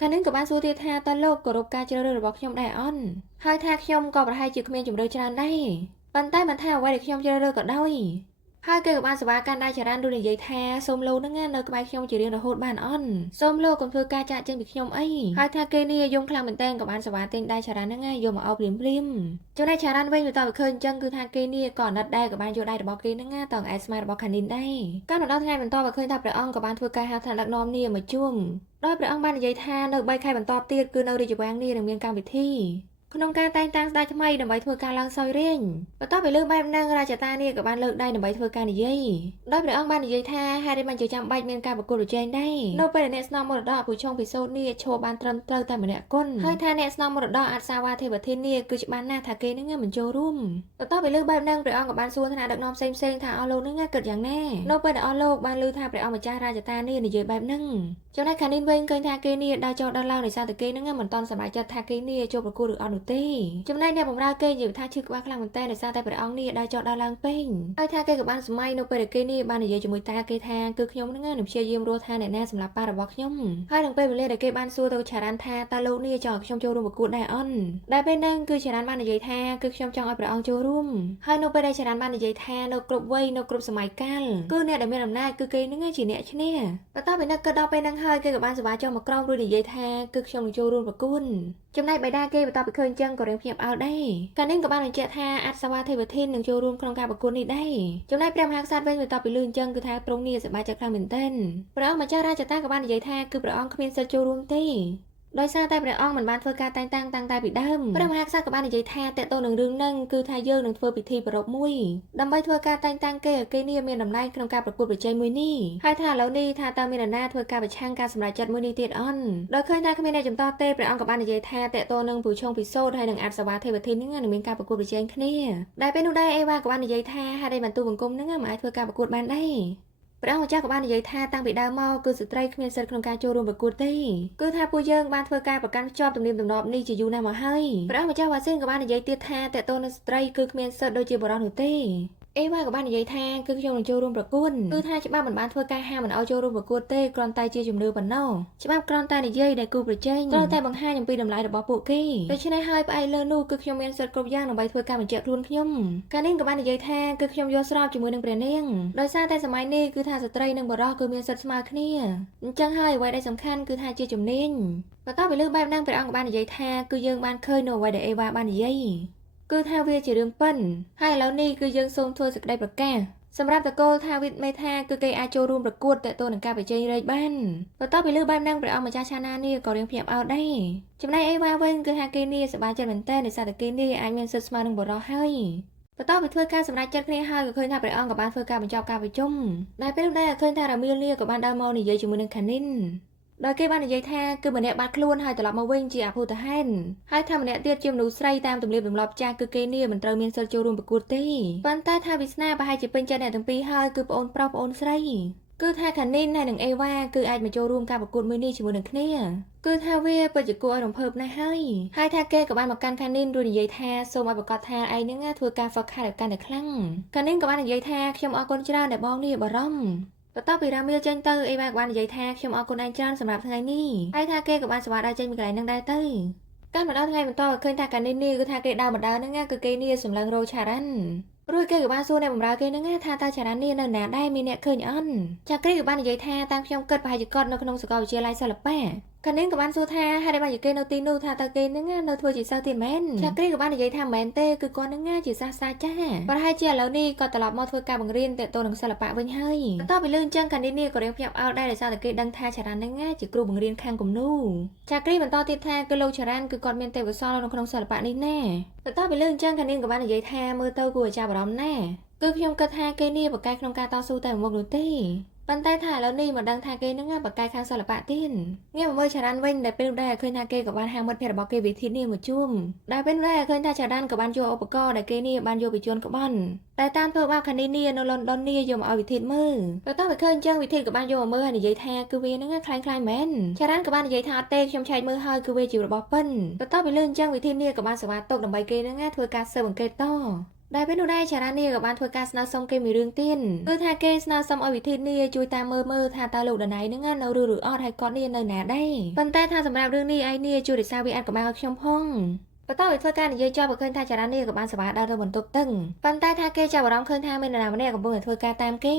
កាលនេះក៏បានសួរទៀតថាតើលោកគោរពការជ្រើសរើសរបស់ខ្ញុំដែរអត់ហើយថាខ្ញុំក៏ប្រហែលជាគ្មានជំរឿច្រើនដែរប៉ុន្តែមិនថាអ្វីដែលខ្ញុំជ្រើសរើសក៏ដោយហើយគេក៏បានសេវាកាន់ដៃចរន្តដូចនិយាយថាសូមលោកនឹងនៅក្បែរខ្ញុំជារៀងរហូតបានអន់សូមលោកកុំធ្វើការចាក់ចេញពីខ្ញុំអីហើយថាគេនេះយំខ្លាំងមែនតើក៏បានសេវាទិញដៃចរន្តនឹងយកមកអោបព្រាមចំណែកចរន្តវិញបន្តឃើញអញ្ចឹងគឺថាគេនេះក៏អាណិតដែរក៏បានយកដៃរបស់គេនឹងតងឯស្មារបស់ខានីនដែរកាលដល់ថ្ងៃបន្តឃើញថាព្រះអង្គក៏បានធ្វើការហៅថ្នាក់ដឹកនាំនេះមកជួបដោយព្រះអង្គបាននិយាយថានៅ3ខែបន្តទៀតគឺនៅរាជវាំងនេះនឹងមានកម្មវិធី ក្នុងការតែងតាំងស្ដេចថ្មីដើម្បីធ្វើការឡើងសោយរាជ្យបន្ទាប់ពីលើកបែបហ្នឹងរាជតានេះក៏បានលើកដៃដើម្បីធ្វើការនិយាយដោយព្រះអង្គបាននិយាយថាហេតុនេះមិនជាចាំបាច់មានការប្រកួតប្រជែងដែរនៅពេលដែលអ្នកស្នំមរតកពូជងពិសូចនេះឈរបានត្រឹមត្រូវតែម្នាក់គុណហើយថាអ្នកស្នំមរតកអាចសាវ៉ាទេវធាននេះគឺច្បាស់ណាស់ថាគេនឹងមិនចូលរួមបន្ទាប់ពីលើកបែបហ្នឹងព្រះអង្គក៏បានសួរថ្នាក់ដឹកនាំផ្សេងៗថាអស់លោកនឹងគិតយ៉ាងណានៅពេលដែលអស់លោកបានឮថាព្រះអង្គម្ចាស់រាជតានេះនិយាយបែបហ្នឹងចំណែកខាងនេះវិញឃើញថាគេនេះដើរចោលដល់ឡើងដោយសារតែគេនឹងមិនតន់សប្បាយចិត្តថាគេនេះចូលប្រកួតឬអត់នោះទេចំណែកអ្នកបម្រើគេនិយាយថាឈឺក្បាលខ្លាំងមែនតើដោយសារតែព្រះអង្គនេះដើរចោលដល់ឡើងពេញហើយថាគេក៏បានសម័យនៅពេលដែលគេនេះបាននិយាយជាមួយតាគេថាគឺខ្ញុំនឹងព្យាយាមរស់ថាអ្នកណាសម្រាប់ប៉ារបស់ខ្ញុំហើយនឹងពេលវេលាដែលគេបានសួរទៅឆារ៉ាន់ថាតើលោកនេះចង់ឲ្យខ្ញុំចូលរួមប្រកួតដែរអន់ដែលពេលហ្នឹងគឺឆារ៉ាន់បាននិយាយថាគឺខ្ញុំចង់ឲ្យព្រះអង្គចូលរួមហើយនៅពេលដែលឆារ៉ាន់បាននិយាយថានៅគ្រប់វ័យនៅគ្រប់សម័យកាលគឺអ្នកដែលមានអំណាចគឺគេនឹងជាអ្នកឈ្នះបន្ទាប់ពីនឹកគិតដល់ពេលហ្នឹងហើយគេក៏បានសប្បាយចុះមកក្រោមរួចនិយាយថាគឺខ្ញុំនឹងចូលរួមប្រកួតចំណែកបិតាគេបន្ទាប់ពីឃើញចឹងក៏រៀងភ្ញាក់ផ្អើលដែរកាលនេះក៏បានបញ្ជាក់ថាអាចសាវ៉ាទេវធាននឹងចូលរួមក្នុងការប្រកួតនេះដែរចំណែកព្រះមហាក្សត្រវិញបន្ទាប់ពីឮអញ្ចឹងគឺថាទ្រង់នេះសប្បាយចិត្តខ្លាំងមែនទែនព្រះអង្គម្ចាស់រាជតាក៏បាននិយាយថាគឺព្រះអង្គគ្មានសិទ្ធិចូលរួមទេដោយសារតែព្រះអង្គមិនបានធ្វើការតែងតាំងតាំងតែពីដើមព្រះមហាក្សត្រក៏បាននិយាយថាតើតើនឹងរឿងហ្នឹងគឺថាយើងនឹងធ្វើពិធីប្រពមួយដើម្បីធ្វើការតែងតាំងគេឲ្យគេនេះមានតំណែងក្នុងការប្រកួតប្រជែងមួយនេះហើយថាឥឡូវនេះថាតើមាននរណាធ្វើការប្រឆាំងការសម្រេចចិត្តមួយនេះទៀតអន់ដោយឃើញថាគ្មានអ្នកចំទាស់ទេព្រះអង្គក៏បាននិយាយថាតើតើនឹងពូឆងពិសូចហើយនឹងអាចសវ៉ាទេវធានហ្នឹងនឹងមានការប្រកួតប្រជែងគ្នាដែលពេលនោះដែរអេវ៉ាក៏បាននិយាយថាហេតុអីបានទូបង្គំហ្នឹងមិនអាចធ្វើការប្រកួតបានដែរព្រះអង្គម្ចាស់ក៏បាននិយាយថាតាំងពីដើមមកគឺស្ត្រីគ្មានសិទ្ធិក្នុងការចូលរួមប្រកួតទេគឺថាពួកយើងបានធ្វើការប្រកាន់ខ្ជាប់ទំនៀមទម្លាប់នេះជាយូរណាស់មកហើយព្រះអង្គម្ចាស់វ៉ាស៊ីនក៏បាននិយាយទៀតថាតើតើនឹងស្ត្រីគឺគ្មានសិទ្ធិដូចជាបុរសនោះទេអេវ៉ាក៏បាននិយាយថាគឺខ្ញុំនឹងចូលរួមប្រកួតគឺថាច្បាប់មិនបានធ្វើការហាមមិនឲ្យចូលរួមប្រកួតទេគ្រាន់តែជាជំនឿប៉ុណ្ណោះច្បាប់គ្រាន់តែនិយាយដែលគូប្រជែងត្រូវតែបង្ហាញអំពីតម្លៃរបស់ពួកគេដូច្នេះហើយផ្អែកលើនោះគឺខ្ញុំមានសិទ្ធិគ្រប់យ៉ាងដើម្បីធ្វើការបញ្ជាក់ខ្លួនខ្ញុំកាលនេះក៏បាននិយាយថាគឺខ្ញុំយល់ស្របជាមួយនឹងព្រះនាងដោយសារតែសម័យនេះគឺថាស្ត្រីនិងបុរសគឺមានសិទ្ធិស្មើគ្នាអញ្ចឹងហើយអ្វីដែលសំខាន់គឺថាជាជំនាញបន្ទាប់ពីលើបែបហ្នឹងព្រះអង្គក៏បាននិយាយថាគឺយើងបានឃើញនៅអ្វីដែលអេវ៉ាបាននិយាយគឺថាវាជារឿងប៉ិនហើយឥឡូវនេះគឺយើងសូមធ្វើសេចក្តីប្រកាសសម្រាប់តកូលថាវិទ្យមេថាគឺគេអាចចូលរួមប្រកួតតទៅនឹងការប្រជែងរែកបានបន្ទាប់ពីលើបែបហ្នឹងព្រះអង្គម្ចាស់ឆាណានេះក៏រៀងភ្ញាក់ផ្អើលដែរចំណែកអេវ៉ាវិញគឺថាគេនេះសប្បាយចិត្តមែនតើដោយសារតែគេនេះអាចមានសិទ្ធិស្មើនឹងបុរសហើយបន្ទាប់ពីធ្វើការសម្រេចចិត្តគ្នាហើយក៏ឃើញថាព្រះអង្គក៏បានធ្វើការបញ្ចប់ការប្រជុំដែលពេលនោះដែរឃើញថារ៉ាមីលនេះក៏បានដើរមកនិយាយជាមួយនឹងខានីនដោយគេបាននិយាយថាគឺម្នាក់បាត់ខ្លួនហើយត្រឡប់មកវិញជាអភូតហេតុហើយថាម្នាក់ទៀតជាមនុស្សស្រីតាមទំនៀមទម្លាប់ចាស់គឺគេនេះមិនត្រូវមានសិទ្ធិចូលរួមប្រកួតទេប៉ុន្តែថាវាសនាប្រហែលជាពេញចិត្តអ្នកទាំងពីរហើយគឺប្អូនប្រុសប្អូនស្រីគឺថាខានីនហើយនឹងអេវ៉ាគឺអាចមកចូលរួមការប្រកួតមួយនេះជាមួយនឹងគ្នាគឺថាវាពិតជាគួរឲ្យរំភើបណាស់ហើយថាគេក៏បានមកកាន់ខានីនរួចនិយាយថាសូមឲ្យប្រកាសថាឯងនឹងធ្វើការហ្វឹកហាត់ឲ្យកាន់តែខ្លាំងខានីនក៏បាននិយាយថាខ្ញុំអរគុណច្រើនដែលបងនេះបារម្ភបន្ទាប់ពីរ៉ាមីលចេញទៅអេវ៉ាក៏បាននិយាយថាខ្ញុំអរគុណឯងច្រើនសម្រាប់ថ្ងៃនេះហើយថាគេក៏បានសប្បាយដល់ចេញពីកន្លែងហ្នឹងដែរទៅកាលមកដល់ថ្ងៃបន្ទាប់ឃើញថាកានីនេះគឺថាគេដើរហ្នឹងគឺគេនេះសម្លឹងរោឆារ៉ាន់រួចគេក៏បានសួរអ្នកបម្រើគេហ្នឹងថាតើឆារ៉ាន់នេះនៅណាដែរមានអ្នកឃើញអន់ចាគ្រីក៏បាននិយាយថាតាមខ្ញុំគិតប្រហែលជាគាត់នៅក្នុងសាកលវិទ្យាល័យសិល្បៈកានីនក៏បានសួរថាហេតុអីបានជាគេនៅទីនោះថាតើគេហ្នឹងនៅធ្វើជាសិស្សទៀតមែនចាគ្រីក៏បាននិយាយថាមិនមែនទេគឺគាត់ហ្នឹងជាសាស្ត្រាចារ្យប្រហែលជាឥឡូវនេះគាត់ត្រឡប់មកធ្វើការបង្រៀនទាក់ទងនឹងសិល្បៈវិញហើយបន្ទាប់ពីលឺអញ្ចឹងកានីននេះក៏រៀងភ្ញាក់ផ្អើលដែរដោយសារតែគេដឹងថាឆារ៉ាន់ហ្នឹងជាគ្រូបង្រៀនខាងគំនូរចាគ្រីបន្តទៀតថាគឺលោកឆារ៉ាន់គឺគាត់មានទេពកោសល្យនៅក្នុងសិល្បៈនេះណាបន្ទាប់ពីលឺអញ្ចឹងកានីនក៏បាននិយាយថាមើលទៅគួរឲ្យចាប់អារម្មណ៍ណាស់គឺខ្ញុំគិតថាគេនេះប្រកែកក្នុងការតស៊ូតែមុខនោះទេប៉ុន្តែថាឥឡូវនេះមកដឹងថាគេនឹងបកកាយខាងសិល្បៈទៀតងាកមកមើលឆារ៉ាន់វិញដែលពេលនោះដែរឃើញថាគេក៏បានហៅមិត្តភក្តិរបស់គេវិធីនេះមកជួបដែលពេលនោះដែរឃើញថាឆារ៉ាន់ក៏បានយកឧបករណ៍ដែលគេនេះបានយកពីជួនក្បន់តែតាមធ្វើបាបខានីនេះនៅលន់ដុននេះយកមកឲ្យវិធីមើលបន្ទាប់ពីឃើញអញ្ចឹងវិធីក៏បានយកមកមើលហើយនិយាយថាគឺវានឹងខ្លាំងមែនឆារ៉ាន់ក៏បាននិយាយថាអត់ទេខ្ញុំឆែកមើលហើយគឺវាជារបស់ប៉ិនបន្ទាប់ពីលឺអញ្ចឹងវិធីនេះក៏បានសវ៉ាតុកដើម្បីគេនឹងធ្វើការស៊ើបអង្កេតតដែលពេលនោះដែរឆារ៉ានេះក៏បានធ្វើការស្នើសុំគេមួយរឿងទៀតគឺថាគេស្នើសុំឲ្យវិធីនេះជួយតាមមើលថាតើលោកដណៃនឹងនៅឬអត់ហើយគាត់នេះនៅណាដែរប៉ុន្តែថាសម្រាប់រឿងនេះឯនេះជួយរក្សាវាអាចកម្លាំងឲ្យខ្ញុំផងបន្ទាប់ពីធ្វើការនិយាយចប់ក៏ឃើញថាចារ៉ានេះក៏បានសប្បាយដើរទៅបន្ទប់ទឹកប៉ុន្តែថាគេចាប់អារម្មណ៍ឃើញថាមាននរណាម្នាក់កំពុងតែធ្វើការតាមគេ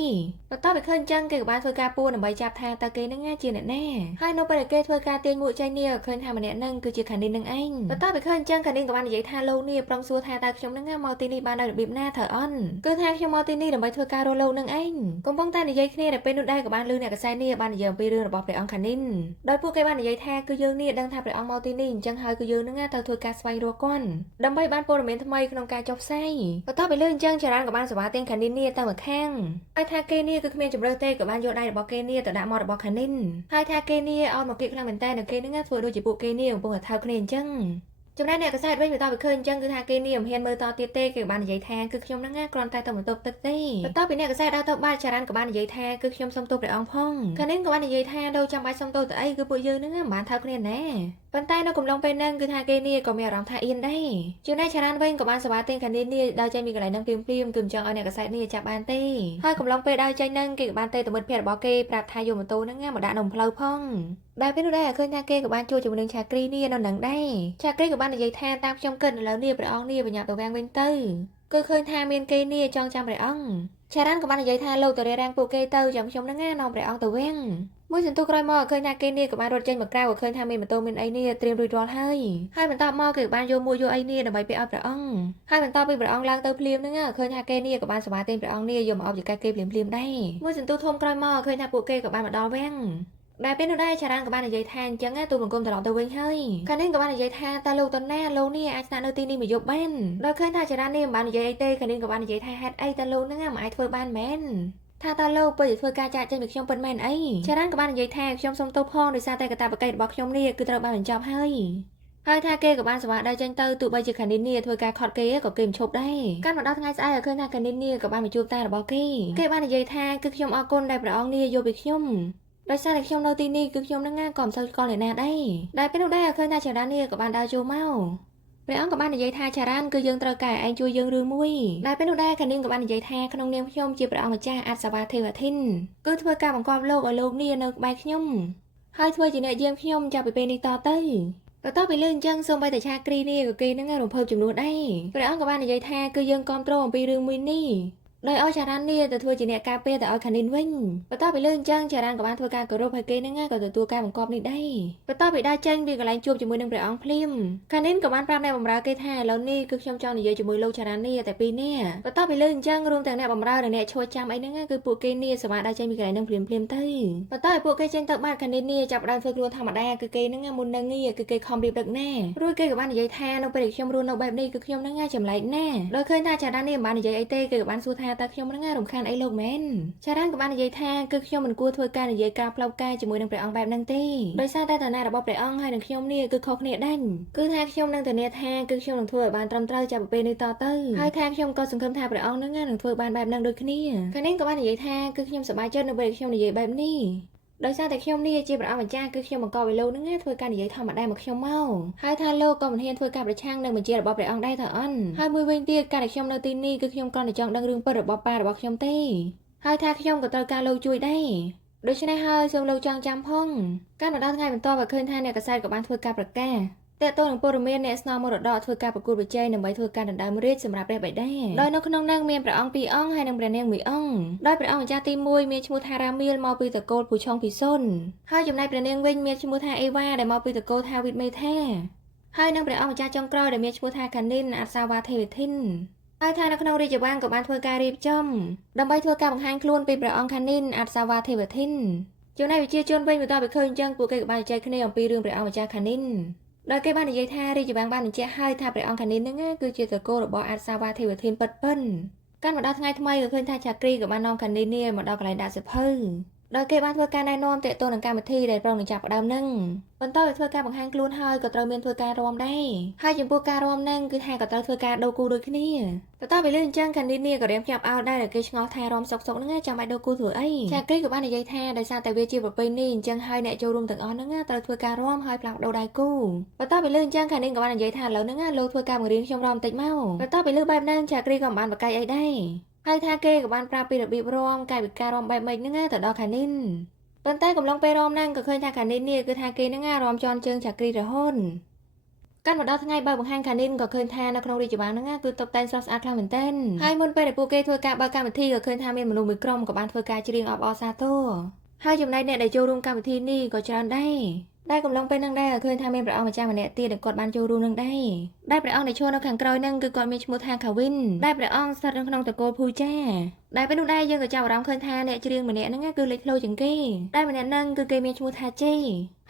បន្ទាប់ពីឃើញអញ្ចឹងគេក៏បានធ្វើការពួរដើម្បីចាប់ថាតើគេនឹងជាអ្នកណាហើយនៅពេលដែលគេធ្វើការទាញមួកចេញនេះក៏ឃើញថាម្នាក់នឹងគឺជាខានីននឹងឯងបន្ទាប់ពីឃើញអញ្ចឹងខានីនក៏បាននិយាយថាលោកនេះប្រឹងសួរថាតើខ្ញុំនឹងមកទីនេះបានដោយរបៀបណាត្រូវអន់គឺថាខ្ញុំមកទីនេះដើម្បីធ្វើការរកលោកនឹងឯងកំពុងតែនិយាយគ្នាតែពេលនោះដែរក៏បានលឺអ្នកកសែតនេះបាននិយាយអំពីរឿងរបស់ព្រះអង្គខានីនដោយពួកគេបាននិយាយថាគឺយើងនេះដឹងថាព្រះអង្គមកទីនេះអញ្ចឹងហើយគឺយើងនឹងទៅធ្វើការស្វែង រកគាត់ដើម្បីបានព័ត៌មានថ្មីក្នុងការចុះផ្សាយបន្ទាប់ពីលើអញ្ចឹងចារ៉ានក៏បានសេវាទិញខានីននេះទៅម្ខាងហើយថាគេនេះគឺគ្មានជំរឿទេក៏បានយកដៃរបស់គេនេះទៅដាក់មាត់របស់ខានីនហើយថាគេនេះអត់មកគៀកខ្លាំងមែនតើនៅគេនឹងធ្វើដូចជាពួកគេនេះកំពុងតែថើបគ្នាអញ្ចឹងចំណែកអ្នកកសែតវិញបន្តពីឃើញអញ្ចឹងគឺថាគេនេះមិនហ៊ានមើលតទៀតទេគេបាននិយាយថាគឺខ្ញុំហ្នឹងគ្រាន់តែទៅបន្ទប់ទឹកទេបន្ទាប់ពីអ្នកកសែតដើរទៅបាត់ចារ៉ានក៏បាននិយាយថាគឺខ្ញុំសុំទោសព្រះអង្គផងខាងនេះក៏បាននិយាយថាđâuចាំបាច់សុំទោសទៅអីគឺពួកយើងហ្នឹងមិនបានថើបគ្នាណាប៉ុន្តែនៅកំឡុងពេលហ្នឹងគឺថាគេនេះក៏មានអារម្មណ៍ថាអៀនដែរចំណែកចារ៉ានវិញក៏បានសវ៉ាទិញខាងនេះដើរចេញពីកន្លែងហ្នឹងភ្លាមៗគឺមិនចង់ឲ្យអ្នកកសែតនេះចាប់បានទេហើយកំឡុងពេលដើរចេញហ្នឹងគេក៏បានទៅមិត្តភ័ក្តិរបស់គេប្រាប់ថាយកម៉ូតូហ្នឹងមកដាក់នៅផ្លូវផងដែលពេលនោះដែរឃើញថាគេក៏បានជួបជាមួយនឹងឆាគ្រីនេះនៅនឹងដែរឆាគ្រីក៏បាននិយាយថាតាមខ្ញុំគិតឥឡូវនេះព្រះអង្គនេះបញ្ញាប់ទៅវាំងវិញទៅគឺឃើញថាមានគេនេះចង់ចាំព្រះអង្គចារ៉ានក៏បាននិយាយថាលោកទៅរាំងពួកគេទៅចាំខ្ញុំហ្នឹងនាំព្រះអង្គទៅវាំងមួយសន្ទុះក្រោយមកឃើញថាគេនេះក៏បានរត់ចេញមកក្រៅក៏ឃើញថាមានម៉ូតូមានអីនេះត្រៀមរួចរាល់ហើយបន្ទាប់មកគេក៏បានយកមួយយកអីនេះដើម្បីពាក់ឲ្យព្រះអង្គហើយបន្ទាប់ពីព្រះអង្គឡើងទៅភ្លាមហ្នឹងឃើញថាគេនេះក៏បានសវ៉ាទិញព្រះអង្គនេះយកមកអបជាកាគេភ្លាមដែរមួយសន្ទុះធំក្រោយមកឃើញថាពួកគេក៏បានមកដល់វាំងដែលពេលនោះដែរចារ៉ានក៏បាននិយាយថាអញ្ចឹងទូលបង្គំត្រឡប់ទៅវិញហើយខាងនេះក៏បាននិយាយថាតើលោកតណាលោកនេះអាចស្នាក់នៅទីនេះមួយយប់បានដោយឃើញថាចារ៉ាននេះមិនបាននិយាយអីទេខាងនេះក៏បាននិយាយថាហេតុអីតើលោកហ្នឹងមិនអាចធ្វើបានមែនថាតើលោកពិតជាធ្វើការចាក់ចេញពីខ្ញុំពិតមែនអីចារ៉ានក៏បាននិយាយថាខ្ញុំសុំទោសផងដោយសារតែកតាបកិច្ចរបស់ខ្ញុំនេះគឺត្រូវបានបញ្ចប់ហើយថាគេក៏បានសវ៉ាដើរចេញទៅទោះបីជាខានីននេះធ្វើការខត់គេក៏គេមិនឈប់ដែរកាន់មកដល់ថ្ងៃស្អែកឃើញថាខានីននេះក៏បានមកជួបតារបស់គេបាននិយាយថាគឺខ្ញុំអរគុណដែលព្រះអង្គនេះយកពីខ្ញុំដោយសារតែខ្ញុំនៅទីនេះគឺខ្ញុំនឹងក៏មិនសូវស្គាល់អ្នកណាដែរដែលពេលនោះដែរឃើញថាចារ៉ាននេះក៏បានដើរចូលមកព្រះអង្គក៏បាននិយាយថាចារ៉ានគឺយើងត្រូវការឯងជួយយើងរឿងមួយដែលពេលនោះដែរខានីនក៏បាននិយាយថាក្នុងនាមខ្ញុំជាព្រះអង្គម្ចាស់អសវាទេវធិនគឺធ្វើការបង្កប់លោកឲ្យលោកនេះនៅក្បែរខ្ញុំហើយធ្វើជាអ្នកយាមខ្ញុំចាប់ពីពេលនេះតទៅបន្ទាប់ពីលើអញ្ចឹងសូម្បីតែឆាគ្រីនេះក៏គេនឹងរំភើបចំនួនដែរព្រះអង្គក៏បាននិយាយថាគឺយើងគ្រប់គ្រងអំពីរឿងមួយនេះដោយឲ្យចារ៉ាននេះទៅធ្វើជាអ្នកការពារទៅឲ្យខានីនវិញបន្ទាប់ពីលើអញ្ចឹងចារ៉ានក៏បានធ្វើការគោរពឲ្យគេនឹងក៏ទទួលការបង្គាប់នេះដែរបន្ទាប់ពីដើរចេញពីកន្លែងជួបជាមួយនឹងព្រះអង្គភ្លាមខានីនក៏បានប្រាប់អ្នកបម្រើគេថាឥឡូវនេះគឺខ្ញុំចង់និយាយជាមួយលោកចារ៉ាននេះតែពីរនាក់បន្ទាប់ពីលើអញ្ចឹងរួមទាំងអ្នកបម្រើនិងអ្នកឈួចចាំអីហ្នឹងគឺពួកគេនេះសមាដើរចេញពីកន្លែងហ្នឹងភ្លាមទៅបន្ទាប់ពីពួកគេចេញទៅបាត់ខានីននេះចាប់ផ្ដើមធ្វើខ្លួនធម្មតាគឺគេហ្នឹងមុននឹងងារគឺគេខំរៀបរឹកណារួចគេក៏បាននិយាយថានៅពេលខ្ញុំរស់នៅបែបនេះគឺខ្ញុំហ្នឹងចម្លែកណាដោយឃើញថាចារ៉ាននេះមិនបាននិយាយអីទេគឺក៏បានសួរថាតើខ្ញុំហ្នឹងរំខានអីលោកមែនចារ៉ានក៏បាននិយាយថាគឺខ្ញុំមិនគួរធ្វើការនិយាយការផ្លូវការជាមួយនឹងព្រះអង្គបែបហ្នឹងទេដោយសារតែឋានៈរបស់ព្រះអង្គហើយនឹងខ្ញុំនេះគឺខុសគ្នាដាច់គឺថាខ្ញុំនឹងធានាថាគឺខ្ញុំនឹងធ្វើឲ្យបានត្រឹមត្រូវចាប់ពីពេលនេះតទៅហើយថាខ្ញុំក៏សង្ឃឹមថាព្រះអង្គនឹងធ្វើបានបែបហ្នឹងដូចគ្នាខាងនេះក៏បាននិយាយថាគឺខ្ញុំសប្បាយចិត្តនៅពេលខ្ញុំនិយាយបែបនេះដោយសារតែខ្ញុំនេះជាព្រះអង្គម្ចាស់គឺខ្ញុំបង្កឲ្យលោកនឹងធ្វើការនិយាយធម្មតាមកខ្ញុំមកហើយថាលោកក៏មិនហ៊ានធ្វើការប្រឆាំងនឹងបញ្ជារបស់ព្រះអង្គដែរតើអន់ហើយមួយវិញទៀតការដែលខ្ញុំនៅទីនេះគឺខ្ញុំគ្រាន់តែចង់ដឹងរឿងពិតរបស់ប៉ារបស់ខ្ញុំទេហើយថាខ្ញុំក៏ត្រូវការលោកជួយដែរដូច្នេះហើយសូមលោកចងចាំផងការមកដល់ថ្ងៃបន្ទាប់ឃើញថាអ្នកកសែតក៏បានធ្វើការប្រកាសតើតើនឹងព័ត៌មានអ្នកស្នងមរតកធ្វើការប្រគួតប្រជែងដើម្បីធ្វើការដណ្ដើមរាជ្យសម្រាប់ព្រះបិតាដោយនៅក្នុងនោះមានព្រះអង្គ2អង្គហើយនិងព្រះនាង1អង្គដោយព្រះអង្គម្ចាស់ទី1មានឈ្មោះថារ៉ាមៀលមកពីតកូលពូឆុងពីសុនហើយចំណែកព្រះនាងវិញមានឈ្មោះថាអេវ៉ាដែលមកពីតកូលថាវិតមេថាហើយនិងព្រះអង្គម្ចាស់ចុងក្រោយដែលមានឈ្មោះថាកានីនអសាវ៉ាទេវធិនហើយថានៅក្នុងរាជវាំងក៏បានធ្វើការរៀបចំដើម្បីធ្វើការបង្ហាញខ្លួនពីព្រះអង្គកានីនអសាវ៉ាទេវធិនចំណែកវិជាជនវិញបន្ទាប់ពីឃើញអញ្ចឹងពួកគេក៏បានចែកគ្នាអំពីរឿងព្រះអង្គម្ចាស់កានីនដោយគេបាននិយាយថារាជវាំងបានបញ្ជាក់ឲ្យថាព្រះអង្គកានីននឹងគឺជាតកូលរបស់អសាវ៉ាទេវធិនពិតកាន់មកដល់ថ្ងៃថ្មីក៏ឃើញថាឆាគ្រីក៏បាននាំកានីននេះមកដល់កន្លែងដាក់សិភៅដោយគេបានធ្វើការណែនាំទាក់ទងនឹងកម្មវិធីដែលប្រងនឹងចាប់ផ្ដើមនឹងបន្ទាប់ពីធ្វើការបង្ហាញខ្លួនហើយក៏ត្រូវមានធ្វើការរាំដែរហើយចំពោះការរាំនឹងគឺថាក៏ត្រូវធ្វើការដូរគូដូចគ្នាបន្ទាប់ពីលើអញ្ចឹងកានីននេះក៏រៀបចាប់ឲ្យដែរគេឆ្ងល់ថារាំសុកហ្នឹងចាំបាច់ដូរគូធ្វើអីឆាគ្រីក៏បាននិយាយថាដោយសារតែវាជាប្រពៃណីអញ្ចឹងហើយអ្នកចូលរួមទាំងអស់ហ្នឹងត្រូវធ្វើការរាំហើយផ្លាស់ប្ដូរដៃគូបន្ទាប់ពីលើអញ្ចឹងកានីនក៏បាននិយាយថាឥឡូវហ្នឹងលោកធ្វើការបង្រៀនខ្ញុំរាំបន្តិចមកបន្ទាប់ពីលើបែបហ្នឹងឆាគ្រីក៏មិនបានបកកាយអីដែរហើយថាគេក៏បានប្រាប់ពីរបៀបរាំកាយវិការរាំបែបម៉េចហ្នឹងទៅដល់កានីនប៉ុន្តែកំឡុងពេលរាំហ្នឹងក៏ឃើញថាកានីននេះគឺថាគេហ្នឹងរាំជន់ជើងឆាគ្រីរហូតកាន់មកដល់ថ្ងៃបើបង្ហាញកានីនក៏ឃើញថានៅក្នុងរាជវាំងហ្នឹងគឺតុបតែងស្រស់ស្អាតខ្លាំងមែនទែនហើយមុនពេលដែលពួកគេធ្វើការបើកកម្មវិធីក៏ឃើញថាមានមនុស្សមួយក្រុមក៏បានធ្វើការច្រៀងអបអរសាទរហើយចំណែកអ្នកដែលចូលរួមកម្មវិធីនេះក៏ច្រើនដែរ ได้កំឡុងពេលនឹងដែរឃើញថាមានព្រះអង្គម្ចាស់ម្នាក់ទៀតដែលគាត់បានចូលរួមនឹងដែរព្រះអង្គដែលឈរនៅខាងក្រោយនឹងគឺគាត់មានឈ្មោះថាខាវិនដែលព្រះអង្គស្ថិតនៅក្នុងតកូលភូចាដែលពេលនោះដែរយើងក៏ចាប់អារម្មណ៍ឃើញថាអ្នកច្រៀងម្នាក់ហ្នឹងគឺលេចធ្លោជាងគេដែលម្នាក់ហ្នឹងគឺគេមានឈ្មោះថាជេ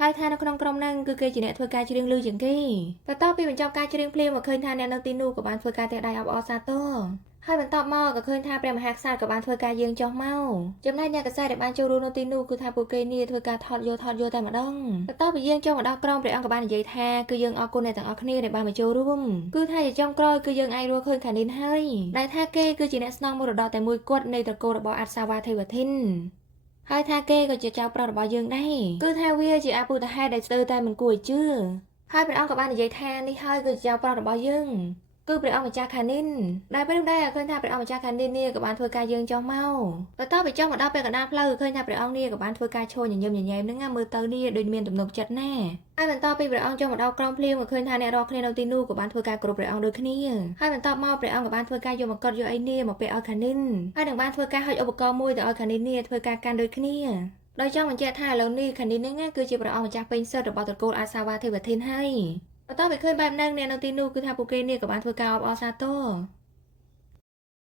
ហើយថានៅក្នុងក្រុមហ្នឹងគឺគេជាអ្នកធ្វើការច្រៀងឮជាងគេបន្ទាប់ពីបញ្ចប់ការច្រៀងភ្លាមក៏ឃើញថាអ្នកនៅទីនោះក៏បានធ្វើការទះដៃអបអរសាទរហើយបន្ទាប់មកក៏ឃើញថាព្រះមហាក្សត្រក៏បានធ្វើការយាងចុះមកចំណែកអ្នកកសែតដែលបានចូលរួមនៅទីនោះគឺថាពួកគេនេះធ្វើការថតយកតែម្ដងបន្ទាប់ពីយាងចុះមកដល់ក្រុមព្រះអង្គក៏បាននិយាយថាគឺយើងអរគុណអ្នកទាំងអស់គ្នាដែលបានមកចូលរួមគឺថាជាចុងក្រោយគឺយើងអាចរកឃើញខានីនហើយដែលថាគេគឺជាអ្នកស្នងមរតកតែមួយគត់នៃត្រកូលរបស់អប្សរាទេវធីនហើយថាគេក៏ជាចៅប្រុសរបស់យើងដែរគឺថាវាជាអពុទ្ធហេតុដែលស្ទើរតែមិនគួរឲ្យជឿហើយព្រះអង្គក៏បាននិយាយថានេះហើយគឺជាចៅប្រុសរបស់យើងគឺព្រះអង្គម្ចាស់ខានីនដែលពេលនោះដែរឃើញថាព្រះអង្គម្ចាស់ខានីននេះក៏បានធ្វើការយើងចុះមកបន្ទាប់ពីចុះមកដល់ពេលកណ្ដាលផ្លូវឃើញថាព្រះអង្គនេះក៏បានធ្វើការឈរញញឹមញញែមនឹងមើលទៅនេះដូចមានទំនុកចិត្តណាស់ហើយបន្ទាប់ពីព្រះអង្គចុះមកដល់ក្រុមភ្លាមក៏ឃើញថាអ្នករាល់គ្នានៅទីនោះក៏បានធ្វើការគោរពព្រះអង្គដូចគ្នាហើយបន្ទាប់មកព្រះអង្គក៏បានធ្វើការយកមកកត់យកអីនេះមកពាក់ឲ្យខានីនហើយនឹងបានធ្វើការហុចឧបករណ៍មួយទៅឲ្យខានីននេះធ្វើការកាន់ដូចគ្នាដោយចង់បញ្ជាក់ថាឥឡូវនេះខានីននេះគឺជាព្រះអង្គម្ចាស់ពេញសិទ្ធិរបស់ត្រកូលអាសាវ៉ាទេវធីនហើយបន្ទាប់ពីឃើញបែបហ្នឹងអ្នកនៅទីនោះគឺថាពួកគេនេះក៏បានធ្វើការអបអរសាទរ